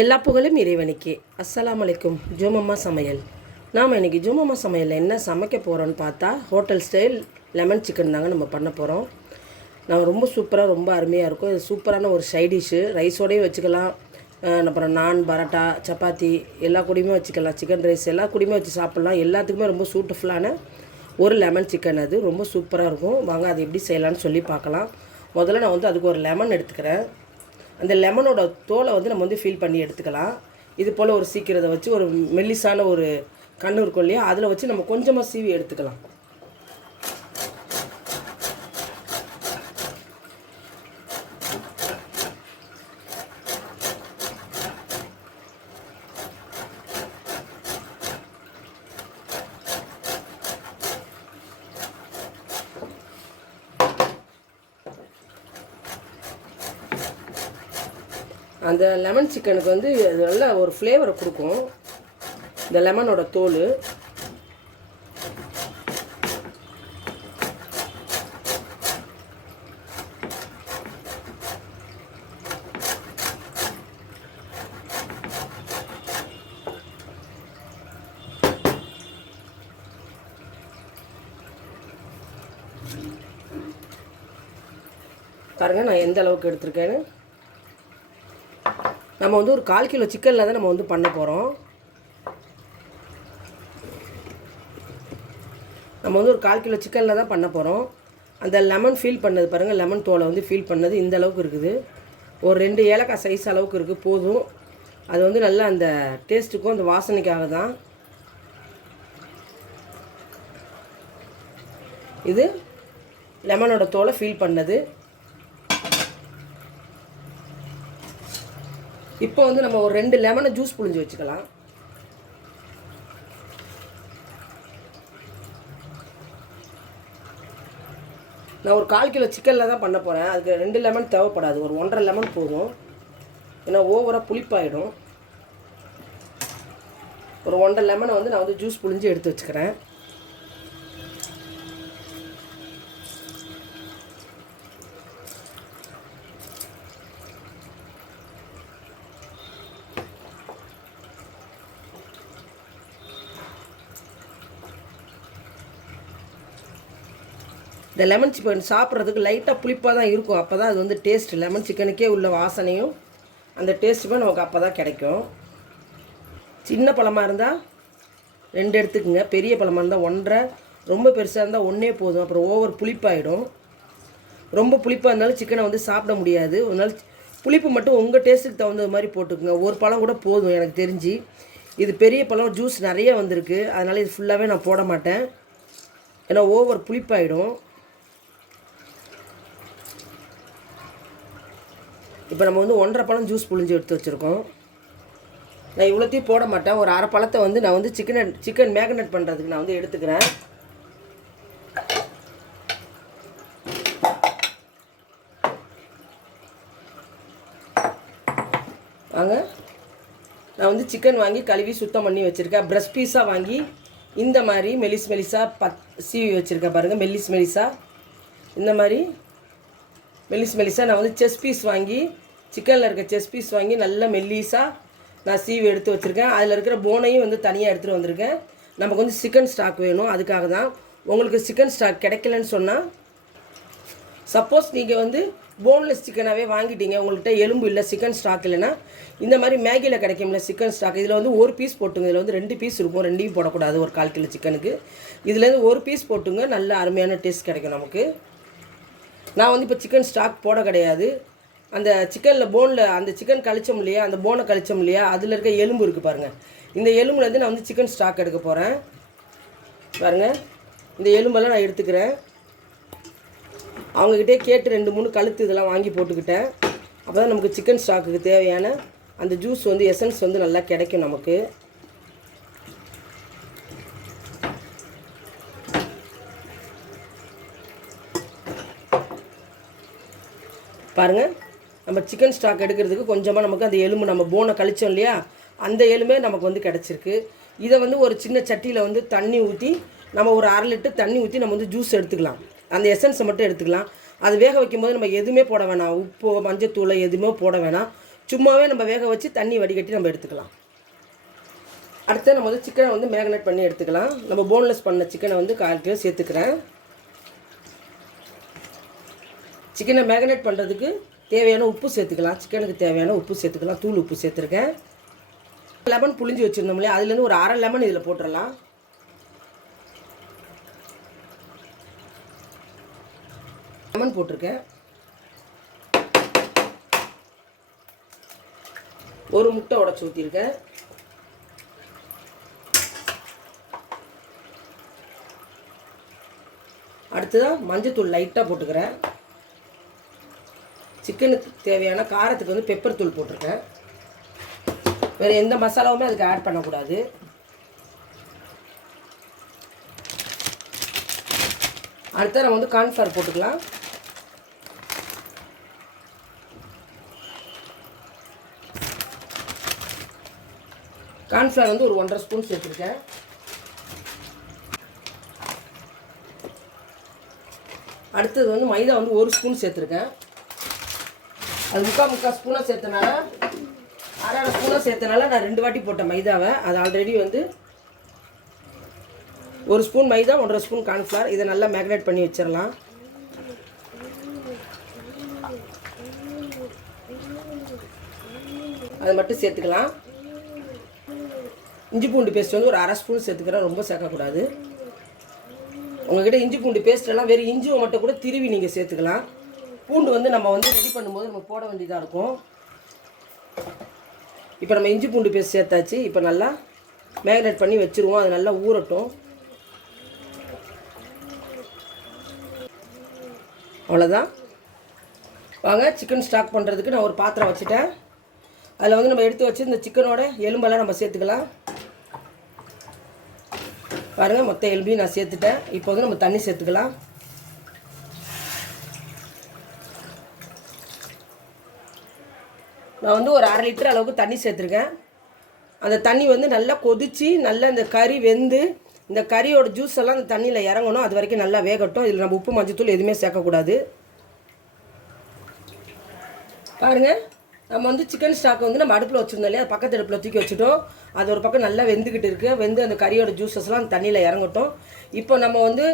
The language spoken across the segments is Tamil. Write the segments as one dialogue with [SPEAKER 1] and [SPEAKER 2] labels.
[SPEAKER 1] எல்லா புகழும் இறைவனுக்கு. அஸ்ஸலாம் அலைக்கும். ஜோமம்மா சமையல். நாம் இன்றைக்கி ஜோமம்மா சமையலில் என்ன சமைக்க போகிறோன்னு பார்த்தா ஹோட்டல் ஸ்டைல் லெமன் சிக்கன் தாங்க நம்ம பண்ண போகிறோம் நான் ரொம்ப சூப்பராக ரொம்ப அருமையாக இருக்கும். இது சூப்பரான ஒரு சைடிஷ்ஷு ரைஸோடையும் வச்சுக்கலாம். அப்புறம் நான் பரோட்டா சப்பாத்தி எல்லா கூடயுமே வச்சுக்கலாம். சிக்கன் ரைஸ் எல்லா கூடயுமே வச்சு சாப்பிட்லாம். எல்லாத்துக்குமே ரொம்ப சூட்டஃபுல்லான ஒரு லெமன் சிக்கன். அது ரொம்ப சூப்பராக இருக்கும். வாங்க அது எப்படி செய்யலான்னு சொல்லி பார்க்கலாம். முதல்ல நான் வந்து அதுக்கு ஒரு லெமன் எடுத்துக்கிறேன். அந்த லெமனோட தோலை வந்து நம்ம வந்து ஃபீல் பண்ணி எடுத்துக்கலாம். இது போல் ஒரு சீக்கிரத்தை வச்சு ஒரு மெல்லிசான ஒரு கண்ணு இருக்கும் இல்லையா? அதில் வச்சு நம்ம கொஞ்சமாக சீவி எடுத்துக்கலாம். அந்த லெமன் சிக்கனுக்கு வந்து நல்லா ஒரு ஃப்ளேவரை கொடுக்கும். இந்த லெமனோட தோல். பாருங்க நான் எந்த அளவுக்கு எடுத்திருக்கேன்னு. நம்ம வந்து ஒரு கால் கிலோ சிக்கனில் தான் நம்ம வந்து பண்ண போகிறோம் நம்ம வந்து ஒரு கால் கிலோ சிக்கனில் தான் பண்ண போகிறோம் அந்த லெமன் ஃபீல் பண்ணது பாருங்கள் லெமன் தோலை வந்து ஃபீல் பண்ணது இந்த அளவுக்கு இருக்குது. ஒரு ரெண்டு ஏலக்காய் சைஸ் அளவுக்கு இருக்குது போதும். அது வந்து நல்லா அந்த டேஸ்ட்டுக்கும் அந்த வாசனைக்காக தான். இது லெமனோட தோலை ஃபீல் பண்ணது. இப்போ வந்து நம்ம ஒரு ரெண்டு லெமனை ஜூஸ் புழிஞ்சு வச்சுக்கலாம். நான் ஒரு கால் கிலோ சிக்கனில் தான் பண்ண போகிறேன் அதுக்கு ரெண்டு லெமன் தேவைப்படாது. ஒரு ஒன்றரை லெமன் போதும். ஏன்னா ஓவராக புளிப்பாயிடும். ஒரு ஒன்றரை லெமனை வந்து நான் வந்து ஜூஸ் புழிஞ்சு எடுத்து வச்சுக்கிறேன். இந்த லெமன் சிக்கன் சாப்பிட்றதுக்கு லைட்டாக புளிப்பாக தான் இருக்கும். அப்போ தான் அது வந்து டேஸ்ட் லெமன் சிக்கனுக்கே உள்ள வாசனையும் அந்த டேஸ்ட்டுமே நமக்கு அப்போ தான் கிடைக்கும். சின்ன பழமாக இருந்தால் ரெண்டு எடுத்துக்கோங்க. பெரிய பழமாக இருந்தால் ஒன்றரை. ரொம்ப பெருசாக இருந்தால் ஒன்றே போதும். அப்புறம் ஓவர் புளிப்பாகிடும் ரொம்ப புளிப்பாக இருந்தாலும் சிக்கனை வந்து சாப்பிட முடியாது. ஒரு நாள் புளிப்பு மட்டும் உங்கள் டேஸ்ட்டுக்கு தகுந்த மாதிரி போட்டுக்கோங்க. ஒரு பழம் கூட போதும் எனக்கு தெரிஞ்சு. இது பெரிய பழம் ஜூஸ் நிறைய வந்திருக்கு. அதனால் இது ஃபுல்லாகவே நான் போட மாட்டேன். ஏன்னா ஓவர் புளிப்பாயிடும். இப்போ நம்ம வந்து ஒன்றரை பழம் ஜூஸ் புழிஞ்சு எடுத்து வச்சுருக்கோம். நான் இவ்வளோத்தையும் போட மாட்டேன். ஒரு அரை பழத்தை வந்து நான் வந்து சிக்கனை சிக்கன் மேக்னேட் பண்ணுறதுக்கு நான் வந்து எடுத்துக்கிறேன். வாங்க. நான் வந்து சிக்கன் வாங்கி கழுவி சுத்தம் பண்ணி வச்சுருக்கேன். ப்ரெஷ் பீஸாக வாங்கி இந்த மாதிரி மெலிஸ் மெலிஸாக பத் சீவி வச்சுருக்கேன் பாருங்கள் மெல்லிஸ் மெலிஸாக இந்த மாதிரி மெல்லிஸ் மெலிஸாக நான் வந்து செஸ் பீஸ் வாங்கி சிக்கனில் இருக்க செஸ் பீஸ் வாங்கி நல்லா மெல்லீஸாக நான் சீவி எடுத்து வச்சுருக்கேன். அதில் இருக்கிற போனையும் வந்து தனியாக எடுத்துகிட்டு வந்திருக்கேன். நமக்கு வந்து சிக்கன் ஸ்டாக் வேணும். அதுக்காக தான். உங்களுக்கு சிக்கன் ஸ்டாக் கிடைக்கலன்னு சொன்னால் சப்போஸ் நீங்கள் வந்து போன்லெஸ் சிக்கனாகவே வாங்கிட்டீங்க. உங்கள்கிட்ட எலும்பு இல்லை சிக்கன் ஸ்டாக் இல்லைன்னா இந்த மாதிரி மேகியில் கிடைக்கும்ல சிக்கன் ஸ்டாக் இதில் வந்து ஒரு பீஸ் போட்டுங்க. இதில் வந்து ரெண்டு பீஸ் இருக்கும். ரெண்டையும் போடக்கூடாது ஒரு கால் கிலோ சிக்கனுக்கு. இதுலேருந்து ஒரு பீஸ் போட்டுங்க. நல்ல அருமையான டேஸ்ட் கிடைக்கும் நமக்கு. நான் வந்து இப்போ சிக்கன் ஸ்டாக் போட கிடையாது. அந்த சிக்கனில் போனில் அந்த சிக்கன் கழிச்சோம் இல்லையா அந்த போனை கழிச்சோம் இல்லையா அதில் இருக்க எலும்பு இருக்குது பாருங்கள் இந்த எலும்புலேருந்து நான் வந்து சிக்கன் ஸ்டாக் எடுக்க போகிறேன் பாருங்கள் இந்த எலும்பெல்லாம் நான் எடுத்துக்கிறேன். அவங்கக்கிட்டே கேட்டு ரெண்டு மூணு கழுத்து இதெல்லாம் வாங்கி போட்டுக்கிட்டேன். அப்போ தான் நமக்கு சிக்கன் ஸ்டாக்குக்கு தேவையான அந்த ஜூஸ் வந்து எசன்ஸ் வந்து நல்லா கிடைக்கும் நமக்கு. பாருங்கள் நம்ம சிக்கன் ஸ்டாக் எடுக்கிறதுக்கு கொஞ்சமாக நமக்கு அந்த எலும்பு நம்ம போனை கழிச்சோம் இல்லையா? அந்த எலும்பே நமக்கு வந்து கிடச்சிருக்கு. இதை வந்து ஒரு சின்ன சட்டியில் வந்து தண்ணி ஊற்றி நம்ம ஒரு அரை லிட்டர் தண்ணி ஊற்றி நம்ம வந்து ஜூஸ் எடுத்துக்கலாம். அந்த எசன்ஸை மட்டும் எடுத்துக்கலாம். அது வேக வைக்கும்போது நம்ம எதுவுமே போட வேணாம். உப்பு மஞ்சத்தூளை எதுவுமே போட வேணாம். சும்மாவே நம்ம வேக வச்சு தண்ணி வடிகட்டி நம்ம எடுத்துக்கலாம். அடுத்து நம்ம வந்து சிக்கனை வந்து மேக்னேட் பண்ணி எடுத்துக்கலாம். நம்ம போன்லெஸ் பண்ண சிக்கனை வந்து கால் கிலோ சேர்த்துக்கிறேன். சிக்கனை மேக்னேட் பண்ணுறதுக்கு தேவையான உப்பு சேர்த்துக்கலாம். சிக்கனுக்கு தேவையான உப்பு சேர்த்துக்கலாம். தூள் உப்பு சேர்த்துருக்கேன். லெமன் புளிஞ்சு வச்சுருந்தோம் இல்லையா? அதுலேருந்து ஒரு அரை லெமன் இதில் போட்டுடலாம் லெமன் போட்டிருக்கேன். ஒரு முட்டை உடச்சி ஊற்றிருக்கேன் அடுத்ததாக மஞ்சத்தூள் லைட்டாக போட்டுக்கிறேன். சிக்கனுக்கு தேவையான காரத்துக்கு வந்து பெப்பர் தூள் போட்டிருக்கேன். வேறு எந்த மசாலாவுமே அதுக்கு ஆட் பண்ணக்கூடாது. அடுத்து நம்ம வந்து கார்ன்ஃப்ளவர் போட்டுக்கலாம். கார்ன்ஃப்ளவர் வந்து ஒரு ஒன்றரை ஸ்பூன் சேர்த்துருக்கேன். அடுத்தது வந்து மைதா வந்து ஒரு ஸ்பூன் சேர்த்துருக்கேன். அது முக்கால் முக்கால் ஸ்பூனாக சேர்த்தனால அரை அரை ஸ்பூனாக சேர்த்தனால நான் ரெண்டு வாட்டி போட்டேன் மைதாவை. அது ஆல்ரெடி வந்து ஒரு ஸ்பூன் மைதா ஒன்றரை ஸ்பூன் கார்ன்ஃப்ளவர் இதை நல்லா மேக்னேட் பண்ணி வச்சிடலாம் அதை மட்டும் சேர்த்துக்கலாம். இஞ்சி பூண்டு பேஸ்ட் வந்து ஒரு அரை ஸ்பூன் சேர்த்துக்கிறேன் ரொம்ப சேர்க்கக்கூடாது. உங்கள்கிட்ட இஞ்சி பூண்டு பேஸ்ட் எல்லாம் வெறும் இஞ்சியை மட்டும் கூட திருவி நீங்கள் சேர்த்துக்கலாம். பூண்டு வந்து நம்ம வந்து ரெடி பண்ணும்போது நம்ம போட வேண்டியதாக இருக்கும். இப்போ நம்ம இஞ்சி பூண்டு பேஸ்ட் சேர்த்தாச்சு. இப்போ நல்லா மேக்னேட் பண்ணி வச்சுருவோம். அது நல்லா ஊறட்டும். அவ்வளோதான் வாங்க சிக்கன் ஸ்டாக் பண்ணுறதுக்கு நான் ஒரு பாத்திரம் வச்சுட்டேன். அதில் வந்து நம்ம எடுத்து வச்சு இந்த சிக்கனோட எலும்பெல்லாம் நம்ம சேர்த்துக்கலாம். பாருங்கள் மொத்த எலும்பையும் நான் சேர்த்துட்டேன். இப்போ வந்து நம்ம தண்ணி சேர்த்துக்கலாம். நான் வந்து ஒரு அரை லிட்டர் அளவுக்கு தண்ணி சேர்த்துருக்கேன். அந்த தண்ணி வந்து நல்லா கொதித்து நல்லா இந்த கறி வெந்து இந்த கறியோட ஜூஸ் எல்லாம் அந்த தண்ணியில் இறங்கணும். அது வரைக்கும் நல்லா வேகட்டும். இதில் நம்ம உப்பு மஞ்சத்தூள் எதுவுமே சேர்க்கக்கூடாது. பாருங்கள் நம்ம வந்து சிக்கன் ஸ்டாக் வந்து நம்ம அடுப்பில் வச்சுருந்தோம் இல்லையா? பக்கத்து அடுப்பில் தூக்கி வச்சுட்டோம். அது ஒரு பக்கம் நல்லா வெந்துக்கிட்டு இருக்குது வெந்து அந்த கறியோட ஜூஸஸ்லாம் அந்த தண்ணியில் இறங்கட்டும். இப்போ நம்ம வந்து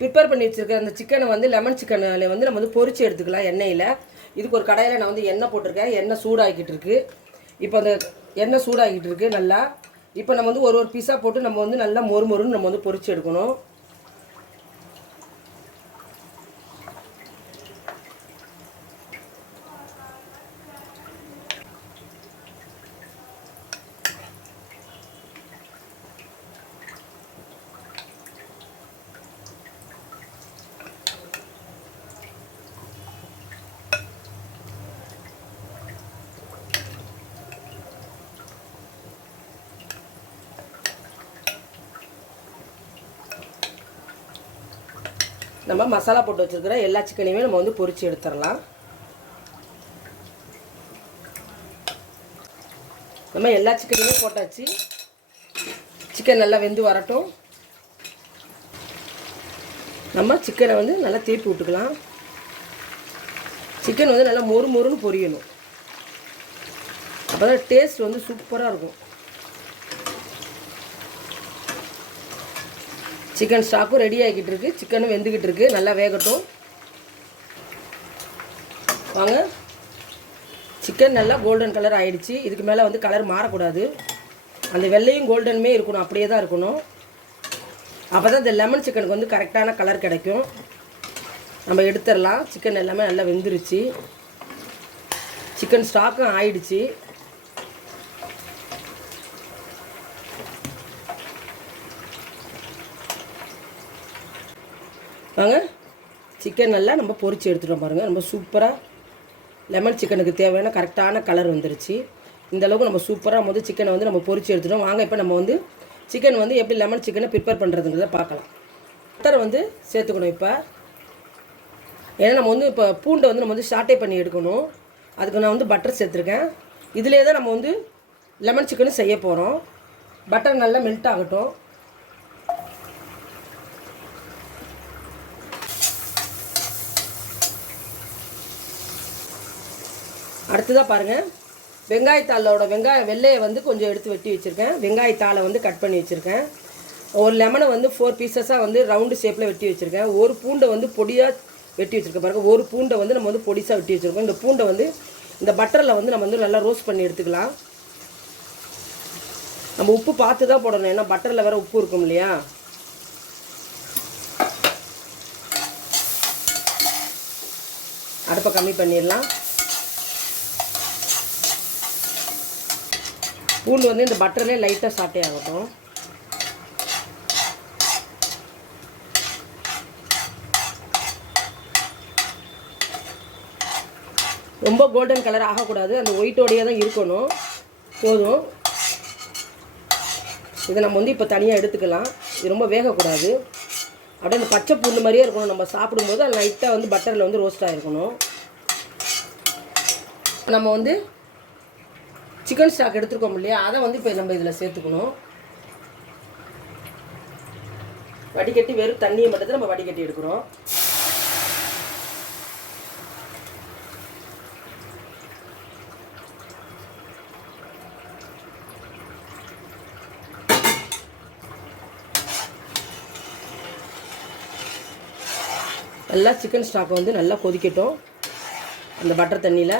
[SPEAKER 1] ப்ரிப்பேர் பண்ணி வச்சுருக்க அந்த சிக்கனை வந்து லெமன் சிக்கனில் வந்து நம்ம வந்து பொறிச்சு எடுத்துக்கலாம் எண்ணெயில். இதுக்கு ஒரு கடையில் நான் வந்து எண்ணெய் போட்டிருக்கேன். எண்ணெய் சூடாகிக்கிட்டு இருக்கு இப்போ அந்த எண்ணெய் சூடாகிக்கிட்டு இருக்கு நல்லா. இப்போ நம்ம வந்து ஒரு ஒரு பீஸாக போட்டு நம்ம வந்து நல்லா மொறு மொறுன்னு நம்ம வந்து பொறிச்சு எடுக்கணும். நம்ம மசாலா போட்டு வச்சுருக்கிற எல்லா சிக்கனையுமே நம்ம வந்து பொறிச்சு எடுத்துடலாம். நம்ம எல்லா சிக்கனையுமே போட்டாச்சு. சிக்கன் நல்லா வெந்து வரட்டும். நம்ம சிக்கனை வந்து நல்லா திருப்பி விட்டுக்கலாம். சிக்கன் வந்து நல்லா மொறு மொறுன்னு பொரியணும். அப்போ தான் டேஸ்ட் வந்து சூப்பராக இருக்கும். சிக்கன் ஸ்டாக்கும் ரெடி ஆகிக்கிட்டு இருக்கு. சிக்கனும் வெந்துக்கிட்டு இருக்குது நல்லா வேகட்டும். வாங்க. சிக்கன் நல்லா கோல்டன் கலர் ஆகிடுச்சி இதுக்கு மேலே வந்து கலர் மாறக்கூடாது. அந்த வெள்ளையும் கோல்டனுமே இருக்கணும். அப்படியே தான் இருக்கணும். அப்போ தான் இந்த லெமன் சிக்கனுக்கு வந்து கரெக்டான கலர் கிடைக்கும். நம்ம எடுத்துடலாம். சிக்கன் எல்லாமே நல்லா வெந்துருச்சு. சிக்கன் ஸ்டாக்கும் ஆயிடுச்சு. வாங்க சிக்கன் நல்லா நம்ம பொறிச்சு எடுத்துகிட்டோம் பாருங்கள் ரொம்ப சூப்பராக லெமன் சிக்கனுக்கு தேவையான கரெக்டான கலர் வந்துருச்சு. இந்த அளவுக்கு நம்ம சூப்பராக வந்து சிக்கனை வந்து நம்ம பொரிச்சு எடுத்துட்டோம். வாங்க இப்போ நம்ம வந்து சிக்கன் வந்து எப்படி லெமன் சிக்கனை ப்ரிப்பேர் பண்ணுறதுங்கிறத பார்க்கலாம். பட்டர் வந்து சேர்த்துக்கணும் இப்போ. ஏன்னா நம்ம வந்து இப்போ பூண்டை வந்து நம்ம வந்து ஷார்ட்டே பண்ணி எடுக்கணும். அதுக்கு நான் வந்து பட்டர் சேர்த்துருக்கேன். இதிலே தான் நம்ம வந்து லெமன் சிக்கனும் செய்ய போகிறோம் பட்டர் நல்லா மெல்ட் ஆகட்டும். அடுத்ததாக பாருங்கள் வெங்காயத்தாளோட வெங்காயம் வெள்ளையை வந்து கொஞ்சம் எடுத்து வெட்டி வச்சுருக்கேன். வெங்காயத்தாளை வந்து கட் பண்ணி வச்சுருக்கேன். ஒரு லெமனை வந்து ஃபோர் பீசஸாக வந்து ரவுண்டு ஷேப்பில் வெட்டி வச்சுருக்கேன். ஒரு பூண்டை வந்து பொடியாக வெட்டி வச்சுருக்கேன் பாருங்கள் ஒரு பூண்டை வந்து நம்ம வந்து பொடிசாக வெட்டி வச்சுருக்கோம். இந்த பூண்டை வந்து இந்த பட்டரில் வந்து நம்ம வந்து நல்லா ரோஸ்ட் பண்ணி எடுத்துக்கலாம். நம்ம உப்பு பார்த்து தான் போடணும். ஏன்னா பட்டரில் வேறு உப்பு இருக்கும் இல்லையா? அடுப்பை கம்மி பண்ணிடலாம். பூண்டு வந்து இந்த பட்டர்லேயே லைட்டாக சாட்டே ஆகட்டும். ரொம்ப கோல்டன் கலர் ஆகக்கூடாது. அந்த ஒயிட்டோடையே தான் இருக்கணும். போதும். இதை நம்ம வந்து இப்போ தனியாக எடுத்துக்கலாம். இது ரொம்ப வேகக்கூடாது. அப்படியே அந்த பச்சை பூண்டு மாதிரியே இருக்கணும். நம்ம சாப்பிடும்போது அது லைட்டாக வந்து பட்டரில் வந்து ரோஸ்ட் ஆகிருக்கணும் நம்ம வந்து சிக்கன் ஸ்டாக் எடுத்துருக்கோம் இல்லையா? அதை வந்து இப்போ நம்ம இதில் சேர்த்துக்கணும். வடிகட்டி வெறும் தண்ணியை மட்டும் நம்ம வடிகட்டி எடுக்கிறோம். நல்லா சிக்கன் ஸ்டாக் வந்து நல்லா கொதிக்கட்டும். அந்த பட்டர் தண்ணியில்.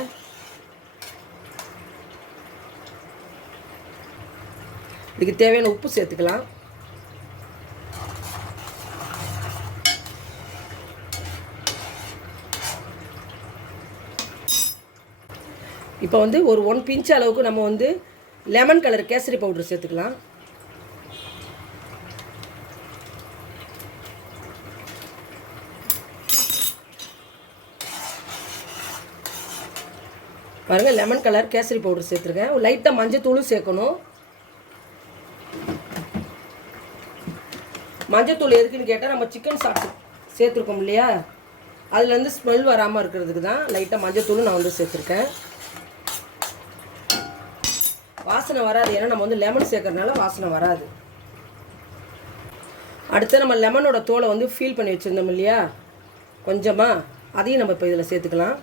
[SPEAKER 1] இதுக்கு தேவையான உப்பு சேர்த்துக்கலாம். இப்போ வந்து ஒரு ஒன் பிஞ்ச் அளவுக்கு நம்ம வந்து லெமன் கலர் கேசரி பவுடர் சேர்த்துக்கலாம். பாருங்கள் லெமன் கலர் கேசரி பவுடர் சேர்த்துருக்கேன். லைட்டாக மஞ்சள் தூளும் சேர்க்கணும். மஞ்சத்தூள் எதுக்குன்னு கேட்டால் நம்ம சிக்கன் சாப்பிட்டு சேர்த்துருக்கோம் இல்லையா? அதுலேருந்து ஸ்மெல் வராமல் இருக்கிறதுக்கு தான் லைட்டாக மஞ்சத்தூளும் நான் வந்து சேர்த்துருக்கேன். வாசனை வராது. ஏன்னா நம்ம வந்து லெமன் சேர்க்கறதுனால வாசனை வராது. அடுத்து நம்ம லெமனோட தோலை வந்து ஃபீல் பண்ணி வச்சுருந்தோம் இல்லையா? கொஞ்சமாக அதையும் நம்ம இப்போ இதில் சேர்த்துக்கலாம்.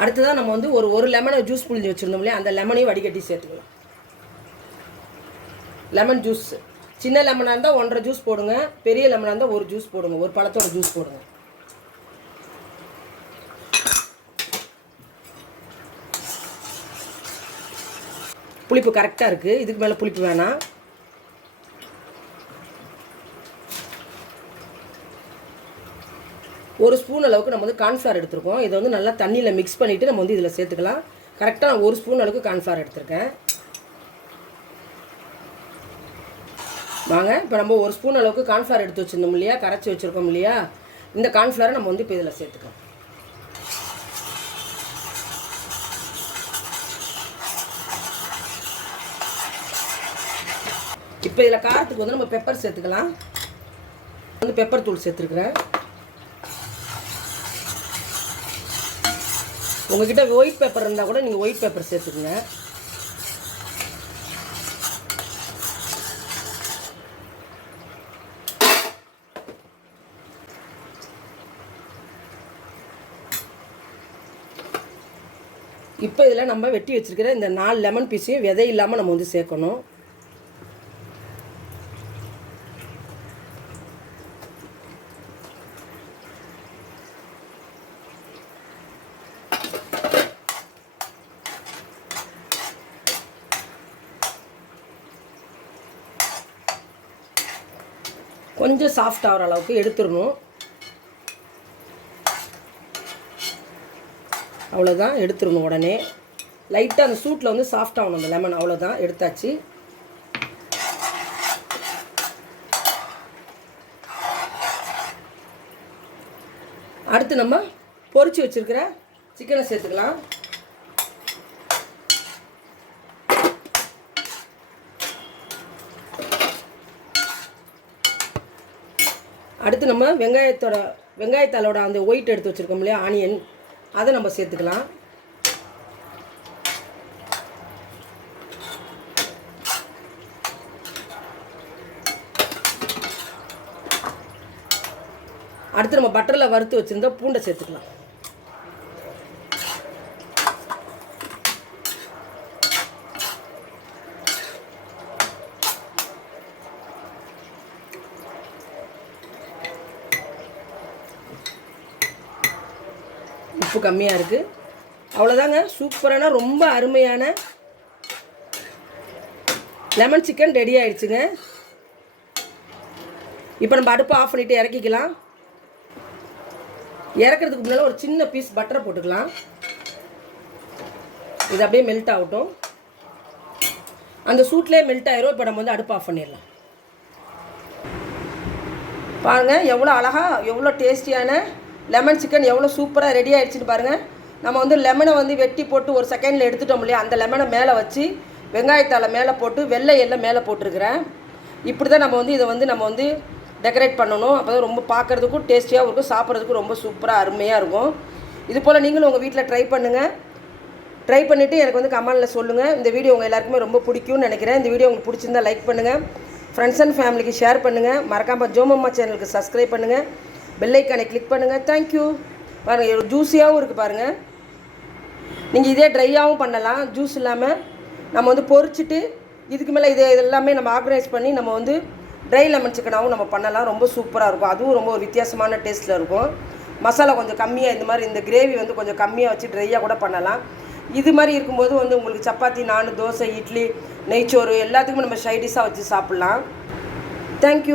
[SPEAKER 1] அடுத்ததான் நம்ம வந்து ஒரு ஒரு லெமனை ஜூஸ் புழிஞ்சு வச்சுருந்தோம் இல்லையா? அந்த லெமனையும் வடிகட்டி சேர்த்துக்கலாம். லெமன் ஜூஸ் சின்ன லெமனாக இருந்தால் ஒன்றரை ஜூஸ் போடுங்க. பெரிய லெமனாக இருந்தால் ஒரு ஜூஸ் போடுங்க. ஒரு பழத்தோட ஜூஸ் போடுங்க. புளிப்பு கரெக்டாக இருக்குது இதுக்கு மேலே புளிப்பு வேணாம். ஒரு ஸ்பூன் அளவுக்கு நம்ம வந்து கான்ஃப்ளார் எடுத்திருக்கோம். இதை வந்து நல்லா தண்ணியில் மிக்ஸ் பண்ணிவிட்டு நம்ம வந்து இதில் சேர்த்துக்கலாம். கரெக்டாக நான் ஒரு ஸ்பூன் அளவுக்கு கார்ன்ஃப்ளவர் எடுத்திருக்கேன். வாங்க இப்போ நம்ம ஒரு ஸ்பூன் அளவுக்கு கான்ஃப்ளார் எடுத்து வச்சுருந்தோம் இல்லையா? கரைச்சி வச்சுருக்கோம் இல்லையா? இந்த கார்ன்ஃப்ளவரை நம்ம வந்து இப்போ இதில் சேர்த்துக்கலாம். இப்போ இதில் காரத்துக்கு வந்து நம்ம பெப்பர் சேர்த்துக்கலாம். வந்து பெப்பர் தூள் சேர்த்துருக்குறேன். உங்ககிட்ட ஒயிட் பேப்பர் இருந்தால் கூட நீங்கள் ஒயிட் பேப்பர் சேர்த்துக்குங்க. இப்போ இதில் நம்ம வெட்டி வச்சுருக்கிற இந்த நாலு லெமன் பீஸையும் விதை இல்லாமல் நம்ம வந்து சேர்க்கணும். கொஞ்சம் சாஃப்ட் ஆகிற அளவுக்கு எடுத்துடணும். அவ்வளோதான் எடுத்துடணும் உடனே. லைட்டாக அந்த சூட்டில் வந்து சாஃப்ட் ஆகணும் அந்த லெமன் அவ்வளோதான் எடுத்தாச்சு. அடுத்து நம்ம பொறிச்சு வச்சுருக்கிற சிக்கனை சேர்த்துக்கலாம். அடுத்து நம்ம வெங்காயத்தோட வெங்காயத்தாலோட அந்த ஒயிட் எடுத்து வச்சுருக்கோம் இல்லையா ஆனியன் அதை நம்ம சேர்த்துக்கலாம். அடுத்து நம்ம பட்டரில் வறுத்து வச்சுருந்தா பூண்டை சேர்த்துக்கலாம். உப்பு கம்மியாக இருக்குது அவ்வளோதாங்க சூப்பரான ரொம்ப அருமையான லெமன் சிக்கன் ரெடி ஆயிடுச்சுங்க. இப்போ நம்ம அடுப்பை ஆஃப் பண்ணிவிட்டு இறக்கிக்கலாம். இறக்கிறதுக்கு முன்னால் ஒரு சின்ன பீஸ் பட்டரை போட்டுக்கலாம். இது அப்படியே மெல்ட் ஆகட்டும். அந்த சூட்லேயே மெல்ட் ஆயிரும். இப்போ நம்ம வந்து அடுப்பு ஆஃப் பண்ணிடலாம். பாருங்கள் எவ்வளோ அழகாக எவ்வளோ டேஸ்டியான லெமன் சிக்கன் எவ்வளோ சூப்பராக ரெடி ஆகிடுச்சின்னு பாருங்கள் நம்ம வந்து லெமனை வந்து வெட்டி போட்டு ஒரு செகண்டில் எடுத்துட்டோம் இல்லையா? அந்த லெமனை மேலே வச்சு வெங்காயத்தால் மேலே போட்டு வெள்ளை எல்லாம் மேலே போட்டிருக்கிறேன். இப்படி தான் நம்ம வந்து இதை வந்து நம்ம வந்து டெக்கரேட் பண்ணணும். அப்போ தான் ரொம்ப பார்க்குறதுக்கும் டேஸ்டியாகவும் இருக்கும் சாப்பிட்றதுக்கும் ரொம்ப சூப்பராக அருமையாக இருக்கும். இது போல் நீங்களும் உங்கள் வீட்டில் ட்ரை பண்ணுங்கள் ட்ரை பண்ணிவிட்டு எனக்கு வந்து கமெண்டில் சொல்லுங்கள் இந்த வீடியோ உங்கள் எல்லாருக்குமே ரொம்ப பிடிக்கும்னு நினைக்கிறேன். இந்த வீடியோ உங்களுக்கு பிடிச்சிருந்தா லைக் பண்ணுங்கள் ஃப்ரெண்ட்ஸ் அண்ட் ஃபேமிலிக்கு ஷேர் பண்ணுங்கள் மறக்காமல் ஜோமம்மா சேனலுக்கு சப்ஸ்கிரைப் பண்ணுங்கள் பெல்லைக்கானை கிளிக் பண்ணுங்கள் தேங்க்யூ பாருங்கள் ஜூஸியாகவும் இருக்குது பாருங்கள் நீங்கள் இதே ட்ரையாகவும் பண்ணலாம். ஜூஸ் இல்லாமல் நம்ம வந்து பொறிச்சிட்டு இதுக்கு மேலே இதை எல்லாமே நம்ம ஆர்கனைஸ் பண்ணி நம்ம வந்து ட்ரை லெமன் சிக்கனாகவும் நம்ம பண்ணலாம். ரொம்ப சூப்பராக இருக்கும். அதுவும் ரொம்ப ஒரு வித்தியாசமான டேஸ்ட்டில் இருக்கும். மசாலா கொஞ்சம் கம்மியாக இந்த மாதிரி இந்த கிரேவி வந்து கொஞ்சம் கம்மியாக வச்சு ட்ரையாக கூட பண்ணலாம். இது மாதிரி இருக்கும்போது வந்து உங்களுக்கு சப்பாத்தி நான் தோசை இட்லி நெய்ச்சோறு எல்லாத்துக்குமே நம்ம சைடிஷாக வச்சு சாப்பிட்லாம். தேங்க்யூ